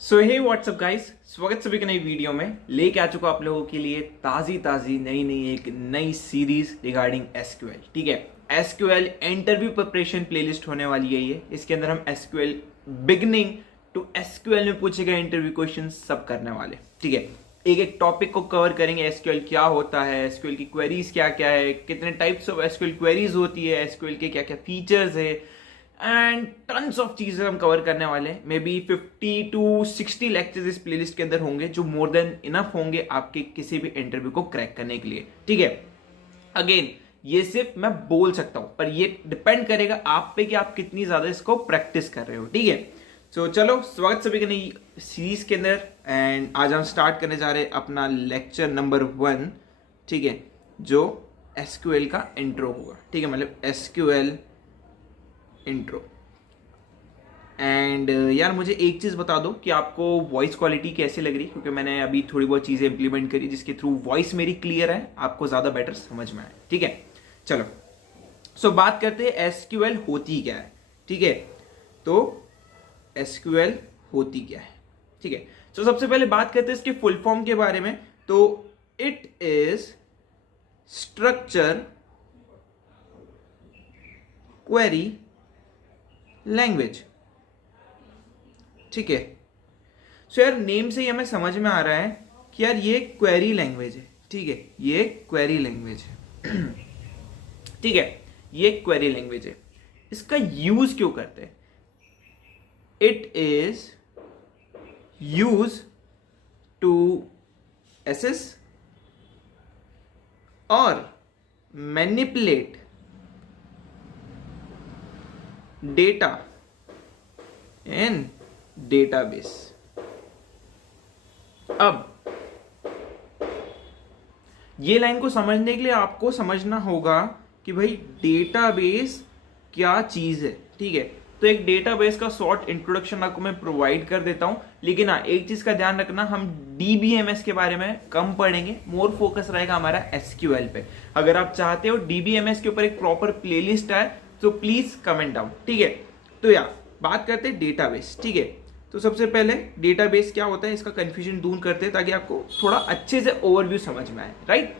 सो हे WhatsApp guys, स्वागत सभी के नई वीडियो में। लेके आ चुका आप लोगों के लिए ताजी नई एक नई सीरीज रिगार्डिंग एसक्यूएल। ठीक है, एसक्यूएल इंटरव्यू प्रिपरेशन प्लेलिस्ट होने वाली है ये। इसके अंदर हम एसक्यूएल बिगनिंग टू एसक्यूएल में पूछे गए इंटरव्यू क्वेश्चन सब करने वाले। ठीक है, एक एक टॉपिक को कवर करेंगे। एसक्यूएल क्या होता है, एसक्यूएल की क्वेरीज क्या क्या है, कितने टाइप्स ऑफ एसक्यूएल क्वेरीज होती है, एसक्यूएल के क्या क्या फीचर्स है एंड टन्स ऑफ चीजें हम कवर करने वाले हैं। मे बी 50 to 60 लेक्चर्स इस प्लेलिस्ट के अंदर होंगे जो मोर देन इनफ होंगे आपके किसी भी इंटरव्यू को क्रैक करने के लिए। ठीक है, अगेन ये सिर्फ मैं बोल सकता हूं, पर ये डिपेंड करेगा आप पे कि आप कितनी ज्यादा इसको प्रैक्टिस कर रहे हो। ठीक है, सो चलो स्वागत सभी के नई सीरीज के अंदर। एंड आज हम स्टार्ट करने जा रहे हैं अपना लेक्चर नंबर 1। ठीक है, जो एसक्यूएल का इंट्रो होगा। ठीक है, मतलब एसक्यूएल इंट्रो। एंड यार मुझे एक चीज़ बता दो कि आपको वॉइस क्वालिटी कैसी लग रही, क्योंकि मैंने अभी थोड़ी बहुत चीज़ें इंप्लीमेंट करी जिसके थ्रू वॉइस मेरी क्लियर है, आपको ज़्यादा बेटर समझ में आए। ठीक है, चलो सो बात करते हैं एसक्यूएल होती क्या है। ठीक है, तो एसक्यूएल होती क्या है। ठीक है, तो सबसे पहले बात करते हैं इसके फुल फॉर्म के बारे में। तो it is structure query language. ठीक है, सो यार नेम से ही हमें समझ में आ रहा है कि यार ये क्वेरी लैंग्वेज है। ठीक है, ये क्वेरी लैंग्वेज है। ठीक है, ये क्वेरी लैंग्वेज है। इसका यूज क्यों करते हैं? It is use to access और मैनिपुलेट डेटा इन डेटाबेस। अब ये लाइन को समझने के लिए आपको समझना होगा कि भाई डेटाबेस क्या चीज है। ठीक है, तो एक डेटाबेस का शॉर्ट इंट्रोडक्शन आपको मैं प्रोवाइड कर देता हूं, लेकिन हाँ एक चीज का ध्यान रखना, हम डीबीएमएस के बारे में कम पढ़ेंगे, मोर फोकस रहेगा हमारा एसक्यूएल पे। अगर आप चाहते हो डीबीएमएस के ऊपर एक प्रॉपर प्लेलिस्ट आए तो प्लीज कमेंट डाउन। ठीक है, तो यार बात करते हैं डेटाबेस। ठीक है, तो सबसे पहले डेटाबेस क्या होता है इसका कंफ्यूजन दूर करते हैं ताकि आपको थोड़ा अच्छे से ओवरव्यू समझ में आए। राइट,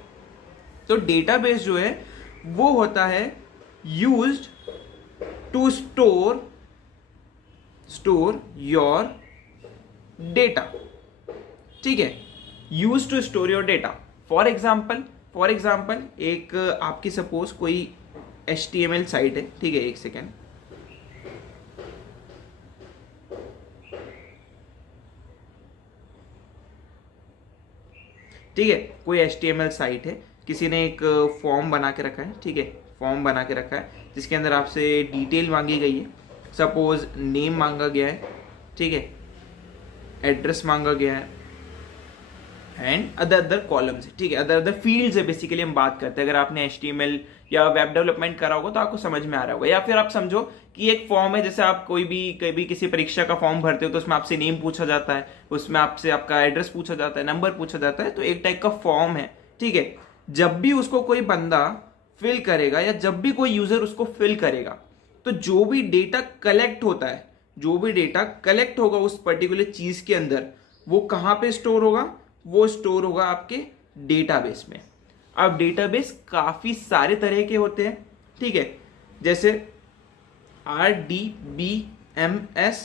तो डेटाबेस जो है वो होता है used to store your data. ठीक है, use to store your data. For example एक आपकी सपोज कोई HTML साइट है। ठीक है, एक सेकेंड। ठीक है, कोई HTML साइट है, किसी ने एक फॉर्म बना के रखा है। ठीक है, फॉर्म बना के रखा है जिसके अंदर आपसे डिटेल मांगी गई है। सपोज नेम मांगा गया है, ठीक है, एड्रेस मांगा गया है एंड अदर कॉलम्स है। ठीक है, अदर फील्ड्स है बेसिकली हम बात करते हैं। अगर आपने HTML या वेब डेवलपमेंट करा होगा तो आपको समझ में आ रहा होगा। या फिर आप समझो कि एक फॉर्म है, जैसे आप कोई भी किसी परीक्षा का फॉर्म भरते हो तो उसमें आपसे नेम पूछा जाता है, उसमें आपसे आपका एड्रेस पूछा जाता है, नंबर पूछा जाता है, तो एक टाइप का फॉर्म है। ठीक है, जब भी उसको कोई बंदा फिल करेगा या जब भी कोई यूजर उसको फिल करेगा तो जो भी डेटा कलेक्ट होता है, जो भी डेटा कलेक्ट होगा उस पर्टिकुलर चीज के अंदर, वो कहां पे स्टोर होगा? वो स्टोर होगा आपके डेटाबेस में। अब डेटाबेस काफी सारे तरह के होते हैं। ठीक है, जैसे RDBMS।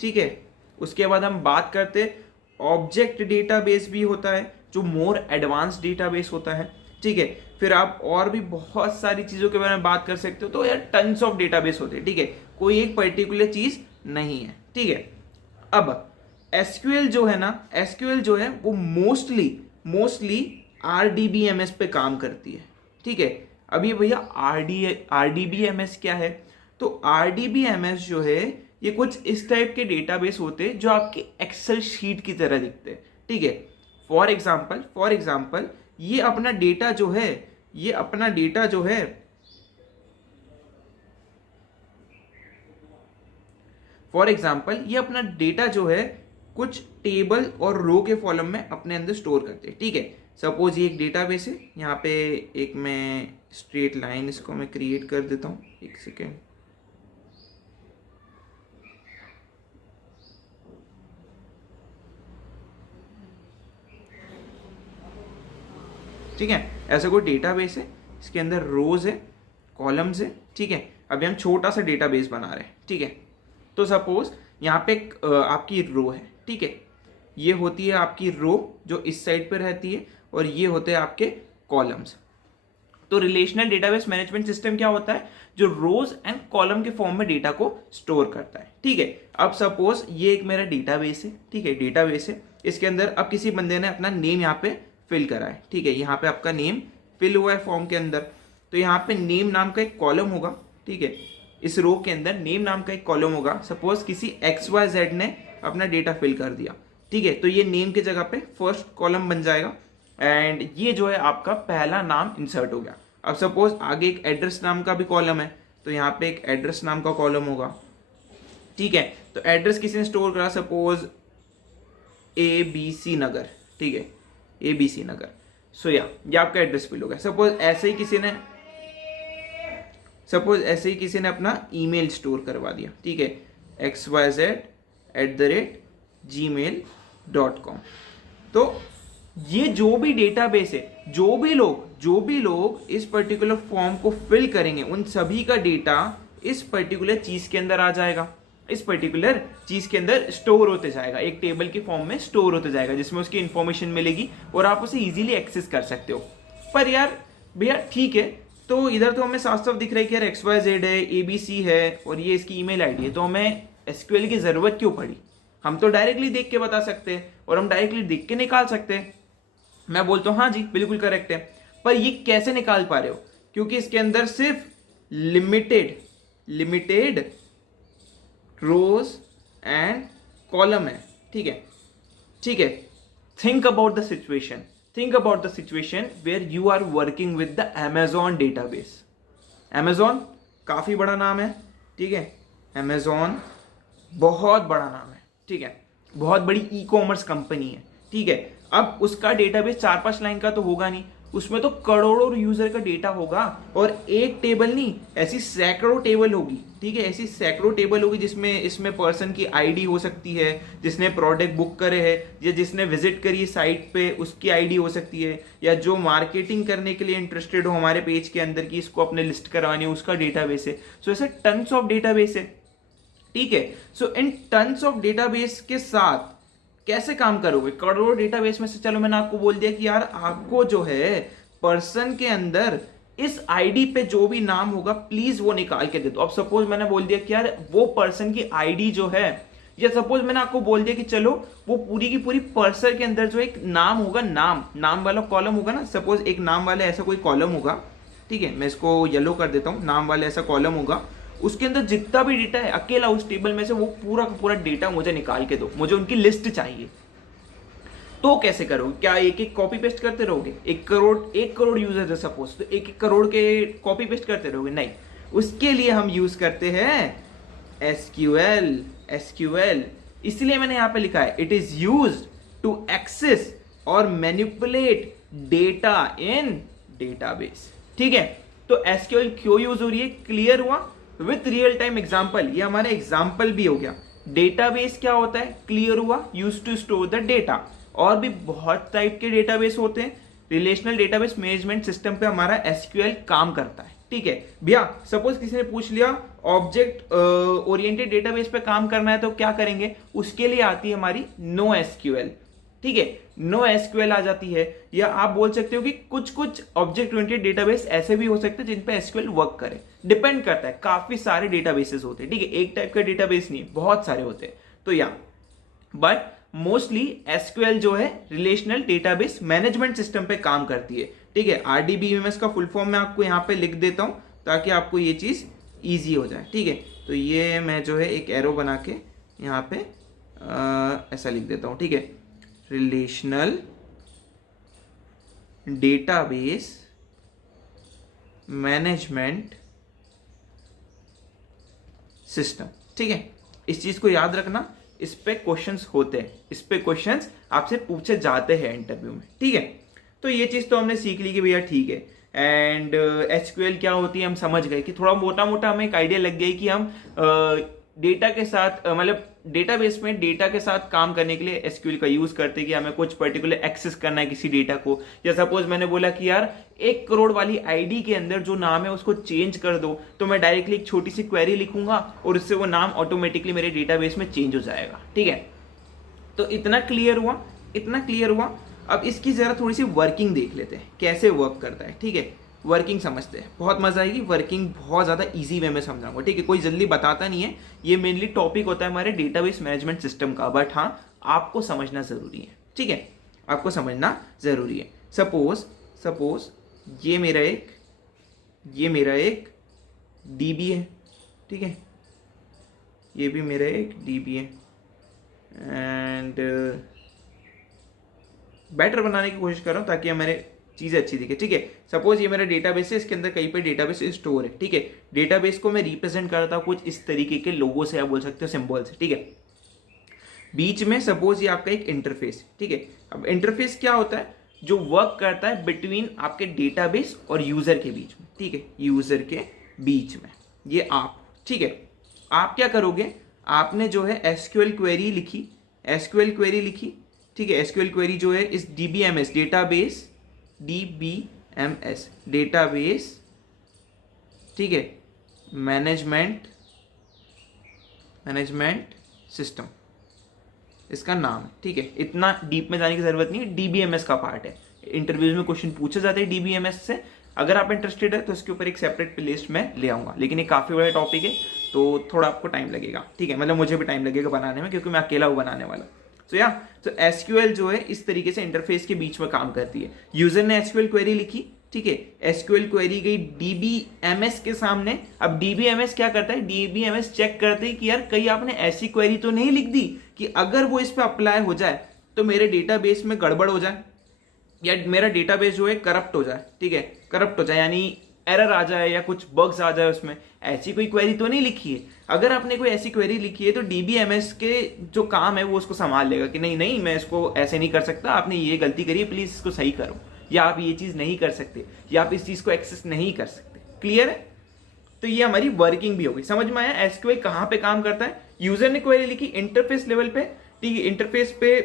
ठीक है, उसके बाद हम बात करते ऑब्जेक्ट डेटाबेस भी होता है जो मोर एडवांस डेटाबेस होता है। ठीक है, फिर आप और भी बहुत सारी चीजों के बारे में बात कर सकते हो। तो यार टन्स ऑफ डेटाबेस होते हैं। ठीक है, कोई एक पर्टिकुलर चीज नहीं है। ठीक है, अब एसक्यूएल जो है ना, एसक्यूएल जो है वो मोस्टली RDBMS पे काम करती है। ठीक है, अब ये भैया RDBMS क्या है? तो RDBMS जो है ये कुछ इस टाइप के डेटाबेस होते हैं जो आपके एक्सेल शीट की तरह दिखते हैं। ठीक है, फॉर एग्जाम्पल ये अपना डेटा जो है, ये अपना डेटा जो है कुछ टेबल और रो के फॉलम में अपने अंदर स्टोर करते हैं। ठीक है, सपोज ये एक डेटाबेस है, यहाँ पे एक मैं स्ट्रेट लाइन इसको मैं क्रिएट कर देता हूँ, एक सेकेंड। ठीक है। ऐसा कोई डेटाबेस है, इसके अंदर रोज है, कॉलम्स है, ठीक है। अभी हम छोटा सा डेटाबेस बना रहे हैं, ठीक है। तो सपोज यहाँ पे आपकी रो है, ठीक है। ये होती है आपकी रो जो इस साइड पे रहती है, और ये होते हैं आपके कॉलम्स। तो रिलेशनल डेटाबेस मैनेजमेंट सिस्टम क्या होता है, जो रोज एंड कॉलम के फॉर्म में डेटा को स्टोर करता है, ठीक है। अब सपोज ये एक मेरा डेटाबेस है, ठीक है, डेटाबेस है। इसके अंदर अब किसी बंदे ने अपना नेम यहाँ पे फिल करा है, ठीक है। यहाँ पे आपका नेम फिल हुआ है फॉर्म के अंदर, तो यहाँ पे नेम नाम का एक कॉलम होगा, ठीक है। इस रो के अंदर नेम नाम का एक कॉलम होगा। सपोज किसी XYZ ने अपना डेटा फिल कर दिया, ठीक है, तो ये नेम की जगह पे फर्स्ट कॉलम बन जाएगा, एंड ये जो है आपका पहला नाम इंसर्ट हो गया। अब सपोज आगे एक एड्रेस नाम का भी कॉलम है, तो यहाँ पे एक एड्रेस नाम का कॉलम होगा, ठीक है। तो एड्रेस किसी ने स्टोर करा, सपोज ABC नगर, ठीक है, ABC नगर। सो ये आपका एड्रेस फिल हो गया। सपोज ऐसे ही किसी ने अपना ईमेल स्टोर करवा दिया, ठीक है, xyz@gmail.com। तो ये जो भी डेटाबेस है, जो भी लोग इस पर्टिकुलर फॉर्म को फिल करेंगे, उन सभी का डेटा इस पर्टिकुलर चीज के अंदर आ जाएगा, इस पर्टिकुलर चीज के अंदर स्टोर होते जाएगा, एक टेबल के फॉर्म में स्टोर होते जाएगा, जिसमें उसकी इंफॉर्मेशन मिलेगी और आप उसे इजीली एक्सेस कर सकते हो। पर यार भैया ठीक है, तो इधर तो हमें साफ साफ दिख रहा है कि यार XYZ है, ABC है, और ये इसकी ईमेल आईडी है, तो हमें SQL की जरूरत क्यों पड़ी? हम तो डायरेक्टली देख के बता सकते हैं, और हम डायरेक्टली देख के निकाल सकते हैं। मैं बोलता हूँ हाँ जी बिल्कुल करेक्ट है, पर ये कैसे निकाल पा रहे हो? क्योंकि इसके अंदर सिर्फ लिमिटेड रोज एंड कॉलम है, ठीक है। Think about the situation where you are working with the Amazon database. Amazon काफी बड़ा नाम है, ठीक है, Amazon बहुत बड़ा नाम है, ठीक है, बहुत बड़ी ई-कॉमर्स कंपनी है, ठीक है। अब उसका डेटाबेस 4-5 लाइन का तो होगा नहीं, उसमें तो करोड़ों यूजर का डेटा होगा, और एक टेबल नहीं, ऐसी सैकड़ों टेबल होगी, ठीक है, ऐसी सैकड़ों टेबल होगी जिसमें इसमें पर्सन की आईडी हो सकती है, जिसने प्रोडक्ट बुक करे है या जिसने विजिट करी साइट पे उसकी आईडी हो सकती है, या जो मार्केटिंग करने के लिए इंटरेस्टेड हो हमारे पेज के अंदर की इसको अपने लिस्ट करवानी है, उसका डेटाबेस है। सो ऐसे टन्स ऑफ डेटाबेस है, ठीक है। सो इन टन्स ऑफ डेटाबेस के साथ कैसे काम करोगे? करोड़ों डेटाबेस में से चलो मैंने आपको बोल दिया कि यार आपको जो है पर्सन के अंदर इस आईडी पे जो भी नाम होगा प्लीज वो निकाल के दे दो। अब सपोज मैंने बोल दिया कि यार वो पर्सन की आईडी जो है, या सपोज मैंने आपको बोल दिया कि चलो वो पूरी की पूरी पर्सन के अंदर जो एक नाम होगा, नाम वाला कॉलम होगा ना, सपोज एक नाम वाला ऐसा कोई कॉलम होगा, ठीक है, मैं इसको येलो कर देता हूं, नाम वाला ऐसा कॉलम होगा, उसके अंदर जितना भी डेटा है अकेला उस टेबल में से वो पूरा का पूरा डेटा मुझे निकाल के दो, मुझे उनकी लिस्ट चाहिए। तो कैसे करोगे? क्या एक एक कॉपी पेस्ट करते रहोगे? 1 करोड़ यूजर है सपोज, तो 1 करोड़ के कॉपी पेस्ट करते रहोगे? नहीं, उसके लिए हम यूज करते हैं SQL। इसलिए मैंने यहां पे लिखा है it is used to access और मैनिपुलेट डेटा इन डेटाबेस, ठीक है। तो SQL क्यों यूज हो रही है? क्लियर हुआ? विथ रियल टाइम एग्जाम्पल, ये हमारा एग्जाम्पल भी हो गया। डेटाबेस क्या होता है? क्लियर हुआ, use to store the data. और भी बहुत टाइप के डेटाबेस होते हैं। रिलेशनल डेटाबेस मैनेजमेंट सिस्टम पे हमारा SQL काम करता है, ठीक है भैया। सपोज किसी ने पूछ लिया ऑब्जेक्ट ओरिएंटेड डेटाबेस पे काम करना है तो क्या करेंगे? उसके लिए आती है हमारी NoSQL, ठीक है, NoSQL आ जाती है। या आप बोल सकते हो कि कुछ ऑब्जेक्ट ओरिएंटेड डेटाबेस ऐसे भी हो सकते हैं जिन पे SQL वर्क करे, डिपेंड करता है। काफी सारे डेटाबेसेस होते हैं, ठीक है, एक टाइप का डेटाबेस नहीं, बहुत सारे होते हैं। तो या बट मोस्टली SQL जो है रिलेशनल डेटाबेस मैनेजमेंट सिस्टम पे काम करती है, ठीक है। RDBMS का फुल फॉर्म मैं आपको यहाँ पे लिख देता हूं ताकि आपको ये चीज इजी हो जाए, ठीक है। तो ये मैं जो है एक एरो बना के यहाँ पे ऐसा लिख देता हूं, ठीक है, रिलेशनल डेटाबेस मैनेजमेंट सिस्टम, ठीक है। इस चीज को याद रखना, इस पे क्वेश्चंस होते हैं, इस पे क्वेश्चंस आपसे पूछे जाते हैं इंटरव्यू में, ठीक है। तो ये चीज तो हमने सीख ली कि भैया ठीक है। एंड SQL क्या होती है हम समझ गए, कि थोड़ा मोटा मोटा हमें एक आइडिया लग गई कि हम डेटा के साथ मतलब डेटाबेस में डेटा के साथ काम करने के लिए एसक्यूएल का यूज करते हैं कि हमें कुछ पर्टिकुलर एक्सेस करना है किसी डेटा को, या सपोज मैंने बोला कि यार 1 करोड़ वाली आईडी के अंदर जो नाम है उसको चेंज कर दो, तो मैं डायरेक्टली एक छोटी सी क्वेरी लिखूंगा और उससे वो नाम ऑटोमेटिकली मेरे डेटाबेस में चेंज हो जाएगा। ठीक है, तो इतना क्लियर हुआ, इतना क्लियर हुआ। अब इसकी जरा थोड़ी सी वर्किंग देख लेते हैं कैसे वर्क करता है। ठीक है, वर्किंग समझते हैं, बहुत मजा आएगी। वर्किंग बहुत ज़्यादा इजी वे में समझाऊंगा। ठीक है, कोई जल्दी बताता नहीं है, ये मेनली टॉपिक होता है हमारे डेटाबेस मैनेजमेंट सिस्टम का, बट हाँ आपको समझना ज़रूरी है। ठीक है, आपको समझना ज़रूरी है। सपोज ये मेरा एक डीबी है। ठीक है, ये भी मेरा एक डीबी है एंड बेटर बनाने की कोशिश कर रहा हूँ ताकि हमारे चीज़ें अच्छी दिखे। ठीक है, सपोज ये मेरा डेटाबेस है, इसके अंदर कहीं पे डेटाबेस स्टोर है। ठीक है, डेटाबेस को मैं रिप्रेजेंट करता हूँ कुछ इस तरीके के लोगो से, आप बोल सकते हो सिंबल से। ठीक है, बीच में सपोज ये आपका एक इंटरफेस। ठीक है, अब इंटरफेस क्या होता है, जो वर्क करता है बिटवीन आपके डेटाबेस और यूजर के बीच में। ठीक है, यूजर के बीच में ये आप। ठीक है, आप क्या करोगे, आपने जो है एसक्यूएल क्वेरी लिखी, ठीक है, एसक्यूएल क्वेरी जो है इस डीबीएमएस डेटाबेस, ठीक है, मैनेजमेंट सिस्टम इसका नाम है। ठीक है, इतना डीप में जाने की जरूरत नहीं है, डीबीएमएस का पार्ट है। इंटरव्यूज में क्वेश्चन पूछे जाते हैं डीबीएमएस से। अगर आप इंटरेस्टेड है तो इसके ऊपर एक सेपरेट प्लेलिस्ट में ले आऊंगा, लेकिन ये काफी बड़ा टॉपिक है तो थोड़ा आपको टाइम लगेगा। ठीक है, मतलब मुझे भी टाइम लगेगा बनाने में, क्योंकि मैं अकेला हूँ बनाने वाला। तो एसक्यूएल जो है इस तरीके से इंटरफेस के बीच में काम करती है। यूजर ने एसक्यूएल क्वेरी लिखी, ठीक है, एसक्यूएल क्वेरी गई डीबीएमएस के सामने। अब डीबीएमएस क्या करता है, डीबीएमएस चेक करते हैं कि यार कहीं आपने ऐसी क्वेरी तो नहीं लिख दी कि अगर वो इस पे अप्लाई हो जाए तो मेरे डेटाबेस में गड़बड़ हो जाए, या मेरा डेटाबेस जो है करप्ट हो जाए। ठीक है, करप्ट हो जाए यानी एरर आ जाए या कुछ बग्स आ जाए उसमें, ऐसी कोई क्वेरी तो नहीं लिखी है। अगर आपने कोई ऐसी क्वेरी लिखी है तो डीबीएमएस के जो काम है वो उसको संभाल लेगा कि नहीं मैं इसको ऐसे नहीं कर सकता, आपने ये गलती करी है, प्लीज इसको सही करो, या आप ये चीज नहीं कर सकते, या आप इस चीज को एक्सेस नहीं कर सकते। क्लियर है, तो ये हमारी वर्किंग भी होगी। समझ में आया एसक्यूएल कहां पे काम करता है। यूजर ने क्वेरी लिखी इंटरफेस लेवल पे, ठीक है, इंटरफेस पे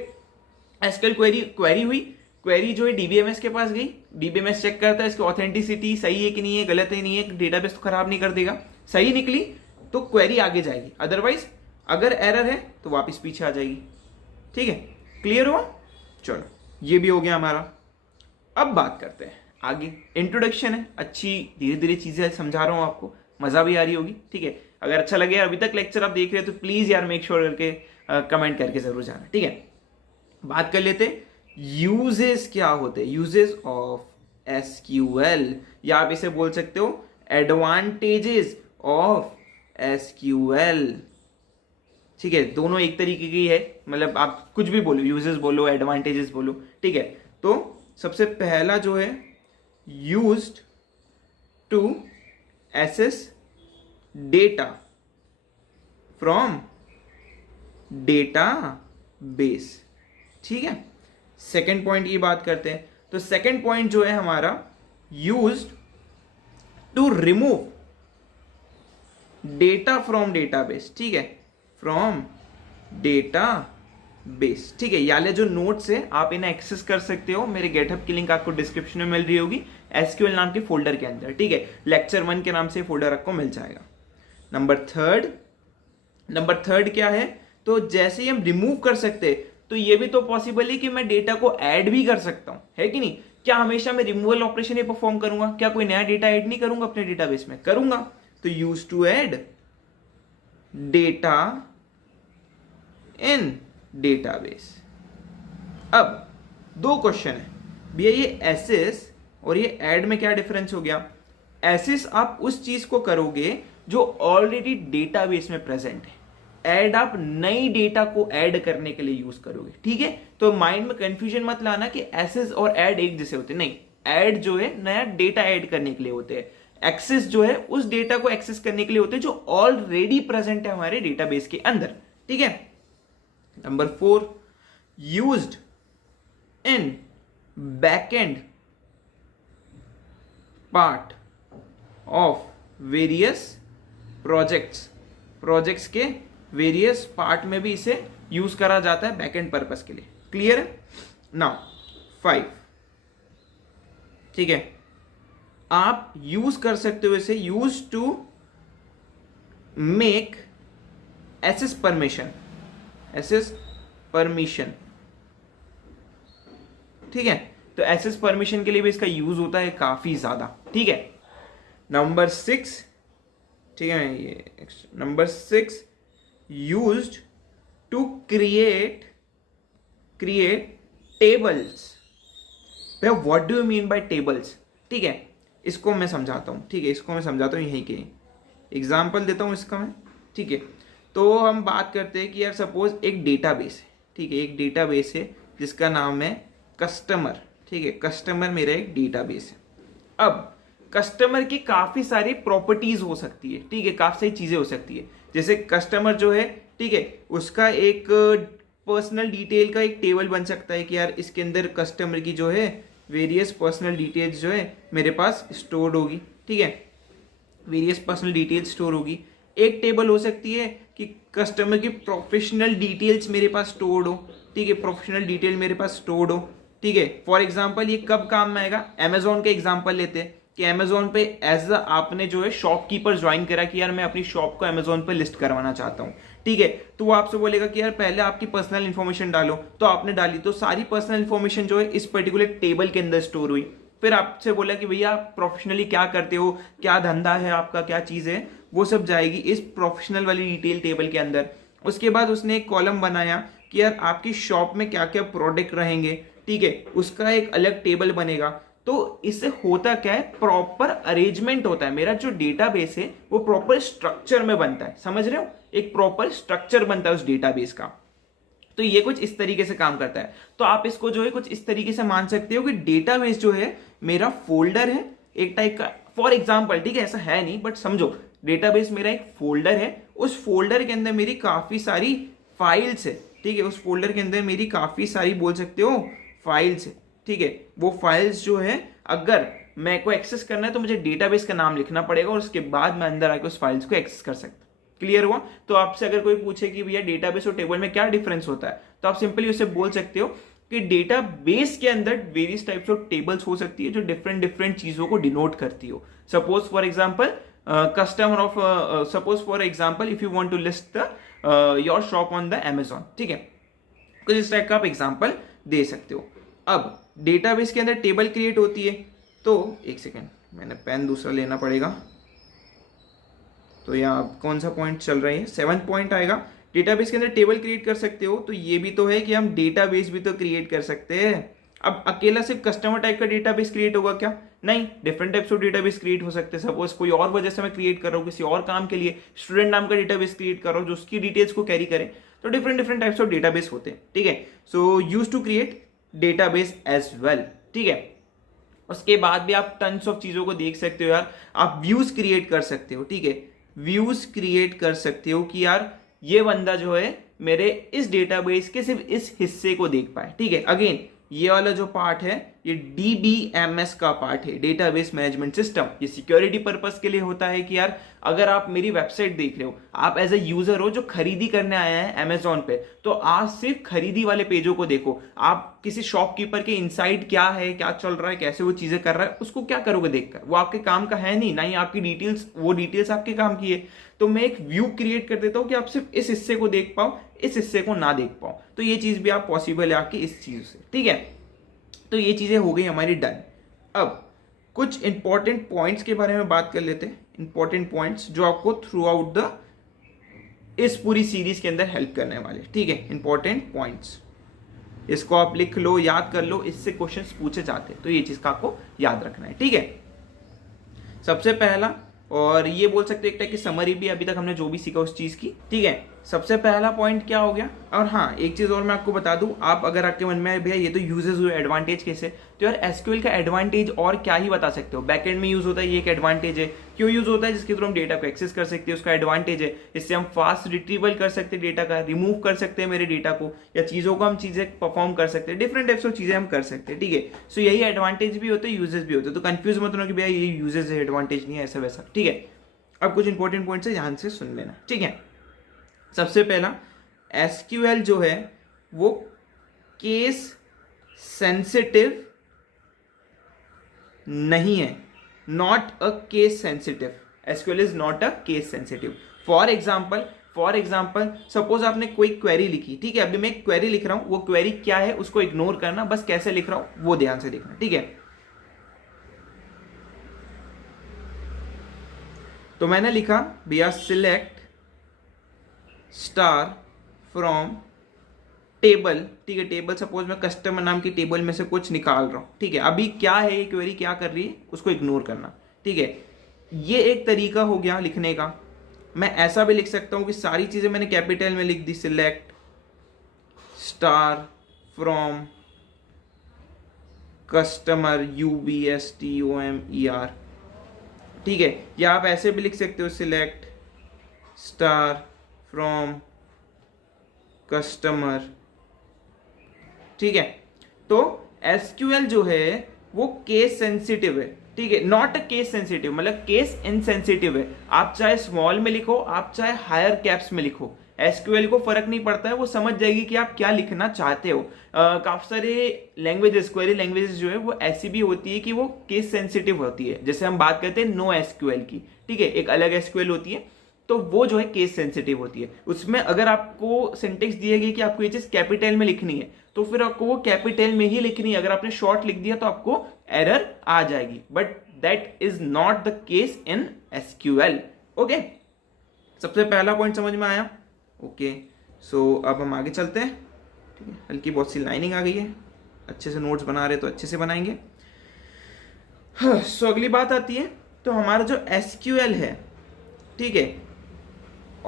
एसक्यूएल क्वेरी हुई, क्वेरी जो है डीबीएमएस के पास गई, डीबीएमएस चेक करता है इसकी ऑथेंटिसिटी सही है कि नहीं है, गलत है नहीं है, डेटाबेस तो खराब नहीं कर देगा। सही निकली तो क्वेरी आगे जाएगी, अदरवाइज अगर एरर है तो वापस पीछे आ जाएगी। ठीक है, क्लियर हुआ। चलो ये भी हो गया हमारा। अब बात करते हैं आगे, इंट्रोडक्शन है, अच्छी धीरे धीरे चीजें समझा रहा हूं आपको, मजा भी आ रही होगी। ठीक है, अगर अच्छा लगे अभी तक लेक्चर आप देख रहे हैं तो प्लीज यार मेक श्योर करके कमेंट करके जरूर जाना। ठीक है, बात कर लेते यूजेस क्या होते हैं, यूजेस ऑफ एसक्यूएल, या आप इसे बोल सकते हो एडवांटेजेस ऑफ एसक्यूएल। ठीक है, दोनों एक तरीके की है, मतलब आप कुछ भी बोलो, यूजेस बोलो एडवांटेजेस बोलो। ठीक है, तो सबसे पहला जो है used to access data from database. ठीक है, सेकेंड पॉइंट की बात करते हैं, तो सेकेंड पॉइंट जो है हमारा used to remove data from database. ठीक है, फ्रॉम डेटाबेस। ठीक है, याले जो नोट्स है आप इन्हें एक्सेस कर सकते हो, मेरे गेटअप की लिंक आपको डिस्क्रिप्शन में मिल रही होगी, एसक्यूएल नाम के फोल्डर के अंदर। ठीक है, लेक्चर 1 के नाम से फोल्डर आपको मिल जाएगा। नंबर थर्ड क्या है, तो जैसे ही हम रिमूव कर सकते हैं तो ये भी तो पॉसिबल है कि मैं डेटा को ऐड भी कर सकता हूं, है कि नहीं। क्या हमेशा मैं रिमूवल ऑपरेशन ही परफॉर्म करूंगा, क्या कोई नया डेटा ऐड नहीं करूंगा अपने डेटाबेस में, करूंगा। तो use to add data in database. अब दो क्वेश्चन है भैया, ये एसेस और ये ऐड में क्या डिफरेंस हो गया। एसेस आप उस चीज को करोगे जो ऑलरेडी डेटाबेस में प्रेजेंट है, ऐड आप नई डेटा को ऐड करने के लिए यूज करोगे। ठीक है, तो माइंड में कंफ्यूजन मत लाना कि एसेस और ऐड एक जैसे होते, नहीं। ऐड जो है नया डेटा ऐड करने के लिए होते हैं, एक्सेस जो है उस डेटा को एक्सेस करने के लिए होते हैं जो ऑलरेडी प्रेजेंट है हमारे डेटाबेस के अंदर। ठीक है, number 4 used in backend part of various projects के वेरियस पार्ट में भी इसे यूज करा जाता है बैकएंड पर्पस के लिए। क्लियर है? नाउ 5, ठीक है, आप यूज कर सकते हो इसे, use to make access permission, access permission, ठीक है। तो एसेस परमिशन के लिए भी इसका यूज होता है काफी ज्यादा, ठीक है। नंबर 6, ठीक है, ये नंबर 6 यूज्ड टू क्रिएट टेबल्स। भैया what do you mean by tables? ठीक है, इसको मैं समझाता हूँ, ठीक है, इसको मैं समझाता हूँ, यहीं के एग्जाम्पल देता हूँ इसका मैं, ठीक है। तो हम बात करते हैं कि यार सपोज एक डेटाबेस है, ठीक है, एक डेटाबेस है जिसका नाम है कस्टमर, ठीक है, कस्टमर मेरा एक डेटाबेस है। अब कस्टमर की काफी सारी प्रॉपर्टीज हो सकती है, ठीक है, काफी सारी चीजें हो सकती है। जैसे कस्टमर जो है, ठीक है, उसका एक पर्सनल डिटेल का एक टेबल बन सकता है कि यार इसके अंदर कस्टमर की जो है वेरियस पर्सनल डिटेल्स जो है मेरे पास स्टोर्ड होगी, ठीक है, वेरियस पर्सनल डिटेल्स स्टोर होगी। एक टेबल हो सकती है कि कस्टमर की प्रोफेशनल डिटेल्स मेरे पास स्टोर्ड हो, ठीक है, प्रोफेशनल डिटेल मेरे पास स्टोर्ड हो, ठीक है। फॉर एग्जांपल ये कब काम में आएगा? अमेजोन का एग्जांपल लेते हैं कि अमेजोन पे एज आपने जो है शॉपकीपर ज्वाइन करा कि यार मैं अपनी शॉप को अमेजोन पे लिस्ट करवाना चाहता हूँ, ठीक है। तो वो आपसे बोलेगा कि यार पहले आपकी पर्सनल इन्फॉर्मेशन डालो, तो आपने डाली, तो सारी पर्सनल इन्फॉर्मेशन जो है इस पर्टिकुलर टेबल के अंदर स्टोर हुई। फिर आपसे बोला कि भैया आप प्रोफेशनली क्या करते हो, क्या धंधा है आपका, क्या चीज है, वो सब जाएगी इस प्रोफेशनल वाली डिटेल टेबल के अंदर। उसके बाद उसने एक कॉलम बनाया कि यार आपकी शॉप में क्या क्या प्रोडक्ट रहेंगे, ठीक है, उसका एक अलग टेबल बनेगा। तो इससे होता क्या है, प्रॉपर अरेंजमेंट होता है, मेरा जो डेटाबेस है वो प्रॉपर स्ट्रक्चर में बनता है, समझ रहे हो, एक प्रॉपर स्ट्रक्चर बनता है उस डेटाबेस का। तो ये कुछ इस तरीके से काम करता है। तो आप इसको जो है कुछ इस तरीके से मान सकते हो कि डेटाबेस जो है मेरा फोल्डर है एक टाइप का, फॉर एग्जांपल, ठीक है, ऐसा है नहीं बट समझो, डेटाबेस मेरा एक फोल्डर है, उस फोल्डर के अंदर मेरी काफी सारी फाइल्स है, ठीक है, उस फोल्डर के अंदर मेरी काफी सारी बोल सकते हो फाइल्स है, ठीक है। वो फाइल्स जो है अगर मैं को एक्सेस करना है तो मुझे डेटाबेस का नाम लिखना पड़ेगा और उसके बाद मैं अंदर आके उस फाइल्स को एक्सेस कर सकता। क्लियर हुआ? तो आपसे अगर कोई पूछे कि भैया डेटाबेस और टेबल में क्या डिफरेंस होता है, तो आप सिंपली उसे बोल सकते हो कि डेटाबेस के अंदर वेरियस टाइप्स ऑफ टेबल्स हो सकती है जो डिफरेंट डिफरेंट चीजों को डिनोट करती हो। Suppose for example customer of, suppose for example if you want to list the your shop on the Amazon, ठीक है, कुछ इस टाइप का आप एग्जांपल दे सकते हो। अब डेटाबेस के अंदर टेबल क्रिएट होती है, तो एक सेकेंड, मैंने पेन दूसरा लेना पड़ेगा। तो यहाँ कौन सा पॉइंट चल रहा है? 7th पॉइंट आएगा। डेटाबेस के अंदर टेबल क्रिएट कर सकते हो, तो ये भी तो है कि हम डेटाबेस भी तो क्रिएट कर सकते हैं। अब अकेला सिर्फ कस्टमर टाइप का डेटाबेस क्रिएट होगा क्या? नहीं, different types of database create हो सकते हैं। सपोज कोई और वजह से मैं क्रिएट कर रहा हूँ किसी और काम के लिए, स्टूडेंट नाम का डेटाबेस क्रिएट कर रहा हूँ जो उसकी डिटेल्स को कैरी करे, तो different different types of database होते हैं, ठीक है। So use to create database as well, ठीक है। उसके बाद भी आप टन्स ऑफ चीजों को देख सकते हो यार, आप व्यूज क्रिएट कर सकते हो, ठीक है, व्यूज क्रिएट कर सकते हो कि यार ये बंदा जो है मेरे इस डेटाबेस के सिर्फ इस हिस्से को देख पाए, ठीक है। अगेन ये वाला जो पार्ट है ये DBMS का पार्ट है, डेटाबेस मैनेजमेंट सिस्टम। ये सिक्योरिटी पर्पस के लिए होता है कि यार अगर आप मेरी वेबसाइट देख रहे हो, आप एज ए यूजर हो जो खरीदी करने आया है अमेजोन पे, तो आज सिर्फ खरीदी वाले पेजों को देखो। आप किसी शॉपकीपर के इनसाइड क्या है, क्या चल रहा है, कैसे वो चीजें कर रहा है, उसको क्या करोगे देखकर? वो आपके काम का है नहीं, ना ही आपकी डिटेल्स, वो डिटेल्स आपके काम की है। तो मैं एक व्यू क्रिएट कर देता हूँ कि आप सिर्फ इस हिस्से को देख पाओ, इस हिस्से को ना देख पाओ। तो ये चीज भी आप पॉसिबल है आपकी इस चीज से, ठीक है। तो ये चीजें हो गई हमारी डन। अब कुछ इंपॉर्टेंट पॉइंट्स के बारे में बात कर लेते हैं, इंपॉर्टेंट पॉइंट्स जो आपको थ्रू आउट द इस पूरी सीरीज के अंदर हेल्प करने वाले, ठीक है। इंपॉर्टेंट पॉइंट्स, इसको आप लिख लो, याद कर लो, इससे क्वेश्चंस पूछे जाते हैं, तो ये चीज का आपको याद रखना है, ठीक है। सबसे पहला, और ये बोल सकते हैं एक टाइप की समरी भी अभी तक हमने जो भी सीखा उस चीज की, ठीक है। सबसे पहला पॉइंट क्या हो गया? और हाँ, एक चीज और मैं आपको बता दूं, आप अगर आपके मन में है भैया ये तो यूजेस हुए, एडवांटेज कैसे, तो यार एसक्यूएल का एडवांटेज और क्या ही बता सकते हो। बैकएंड में यूज होता है, ये एक एडवांटेज है। क्यों यूज होता है? जिसके थ्रू हम डेटा को एक्सेस कर सकते हैं, उसका एडवांटेज है। इससे हम फास्ट रिट्रीवल कर सकते हैं डेटा का, रिमूव कर सकते हैं मेरे डेटा को, या चीजों को हम चीजें परफॉर्म कर सकते हैं, डिफरेंट टाइप्स ऑफ चीजें हम कर सकते हैं, ठीक है। सो यही एडवांटेज भी होते हैं, यूजेस भी होते हैं। तो कंफ्यूज मत होना कि भैया ये यूजेस है, एडवांटेज नहीं है, ऐसा वैसा, ठीक है। अब कुछ इंपॉर्टेंट पॉइंट्स है, ध्यान से सुन लेना, ठीक है। सबसे पहला, एसक्यूएल जो है वो केस सेंसिटिव नहीं है, not a case sensitive. SQL is not a case sensitive. For example suppose आपने कोई क्वेरी लिखी, ठीक है, अभी मैं एक क्वेरी लिख रहा हूं, वो क्वेरी क्या है उसको इग्नोर करना, बस कैसे लिख रहा हूं वो ध्यान से देखना, ठीक है। तो मैंने लिखा भैया सिलेक्ट स्टार फ्रॉम टेबल, ठीक है, टेबल सपोज मैं कस्टमर नाम की टेबल में से कुछ निकाल रहा हूं, ठीक है। अभी क्या है ये क्वेरी क्या कर रही है उसको इग्नोर करना, ठीक है। ये एक तरीका हो गया लिखने का। मैं ऐसा भी लिख सकता हूं कि सारी चीजें मैंने कैपिटल में लिख दी, select star from customer UBSTOMER, ठीक है। या आप ऐसे भी लिख सकते हो, सिलेक्ट स्टार फ्रॉम कस्टमर, ठीक है। तो एसक्यूएल जो है वो केस सेंसिटिव है, ठीक है, नॉट अ केस सेंसिटिव, मतलब केस इनसेंसिटिव है। आप चाहे स्मॉल में लिखो, आप चाहे हायर कैप्स में लिखो, एसक्यूएल को फर्क नहीं पड़ता है, वो समझ जाएगी कि आप क्या लिखना चाहते हो। काफी सारे लैंग्वेजेस, क्वेरी लैंग्वेजेस जो है वो ऐसी भी होती है कि वो केस सेंसिटिव होती है। जैसे हम बात करते हैं नो एसक्यूएल की, ठीक है, एक अलग एसक्यूएल होती है, तो वो जो है केस सेंसिटिव होती है। उसमें अगर आपको सिंटेक्स दिया गया कि आपको ये चीज कैपिटल में लिखनी है तो फिर आपको वो कैपिटल में ही लिखनी है। अगर आपने शॉर्ट लिख दिया तो आपको एरर आ जाएगी, but that is not the case in SQL. Okay, सबसे पहला पॉइंट समझ में आया। ओके, सो अब हम आगे चलते हैं, ठीक है। हल्की बहुत सी लाइनिंग आ गई है, अच्छे से नोट्स बना रहे तो अच्छे से बनाएंगे। सो अगली बात आती है, तो हमारा जो एसक्यूएल है, ठीक है,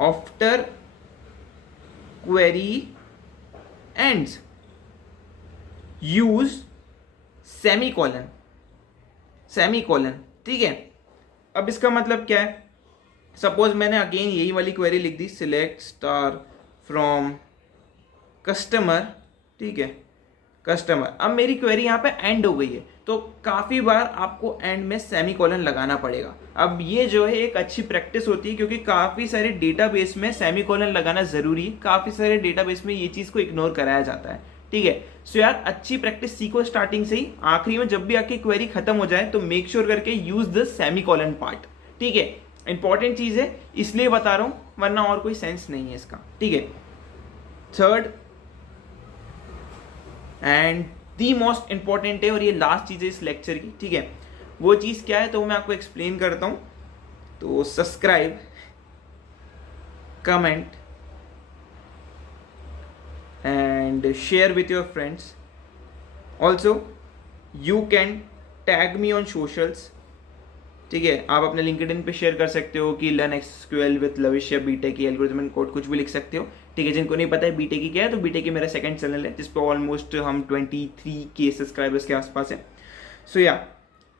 after query ends use semicolon, ठीक है। अब इसका मतलब क्या है, सपोज मैंने अगेन यही वाली क्वेरी लिख दी, सिलेक्ट स्टार फ्रॉम कस्टमर, ठीक है, कस्टमर। अब मेरी क्वेरी यहाँ पे एंड हो गई है, तो काफी बार आपको एंड में सेमीकोलन लगाना पड़ेगा। अब ये जो है एक अच्छी प्रैक्टिस होती है, क्योंकि काफी सारे डेटाबेस में सेमीकोलन लगाना जरूरी है, काफी सारे डेटाबेस में ये चीज को इग्नोर कराया जाता है, ठीक है। सो यार अच्छी प्रैक्टिस सीखो स्टार्टिंग से ही, आखिरी में जब भी आपकी क्वेरी खत्म हो जाए तो मेक श्योर करके यूज द सेमीकोलन पार्ट, ठीक है। इंपॉर्टेंट चीज है इसलिए बता रहा हूं, वरना और कोई सेंस नहीं है इसका, ठीक है। Third and the most important है, और ये लास्ट चीज है इस लेक्चर की, ठीक है। वो चीज क्या है तो मैं आपको एक्सप्लेन करता हूं। तो subscribe, comment and share with your friends. Also you can tag me on socials, ठीक है। आप अपने लिंक्डइन पे शेयर कर सकते हो कि लर्न एसक्यूएल विद लविश या बीटेक की एल्गोरिथम एंड कोड, कुछ भी लिख सकते हो, ठीक है। जिनको नहीं पता है बीटेक की क्या है, तो बीटेक की मेरा सेकंड चैनल है जिस पे ऑलमोस्ट हम 23K सब्सक्राइबर्स के आसपास है। सो या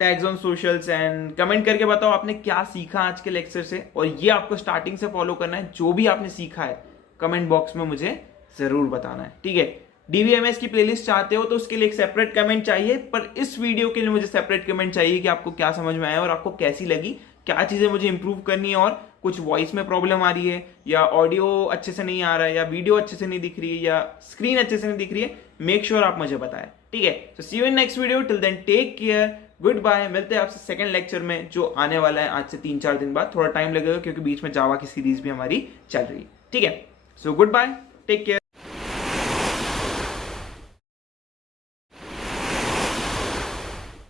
tags on socials and comment करके बताओ आपने क्या सीखा आज के लेक्चर से, और ये आपको स्टार्टिंग से फॉलो करना है। जो भी आपने सीखा है कमेंट बॉक्स में मुझे जरूर बताना है, ठीक है। डीवीएमएस की प्लेलिस्ट चाहते हो तो उसके लिए एक सेपरेट कमेंट चाहिए, पर इस वीडियो के लिए मुझे सेपरेट कमेंट चाहिए कि आपको क्या समझ में आया और आपको कैसी लगी, क्या चीजें मुझे इंप्रूव करनी है, और कुछ वॉइस में प्रॉब्लम आ रही है, या ऑडियो अच्छे से नहीं आ रहा है, या वीडियो अच्छे से नहीं दिख रही है, या स्क्रीन अच्छे से नहीं दिख रही है। मेक श्योर आप मुझे बताएं, ठीक है। So see you in next video, till then take care, good bye. मिलते हैं आपसे सेकंड लेक्चर में जो आने वाला है आज से 3-4 दिन बाद। थोड़ा टाइम लगेगा क्योंकि बीच में जावा की सीरीज भी हमारी चल रही है, ठीक है। So goodbye, take care.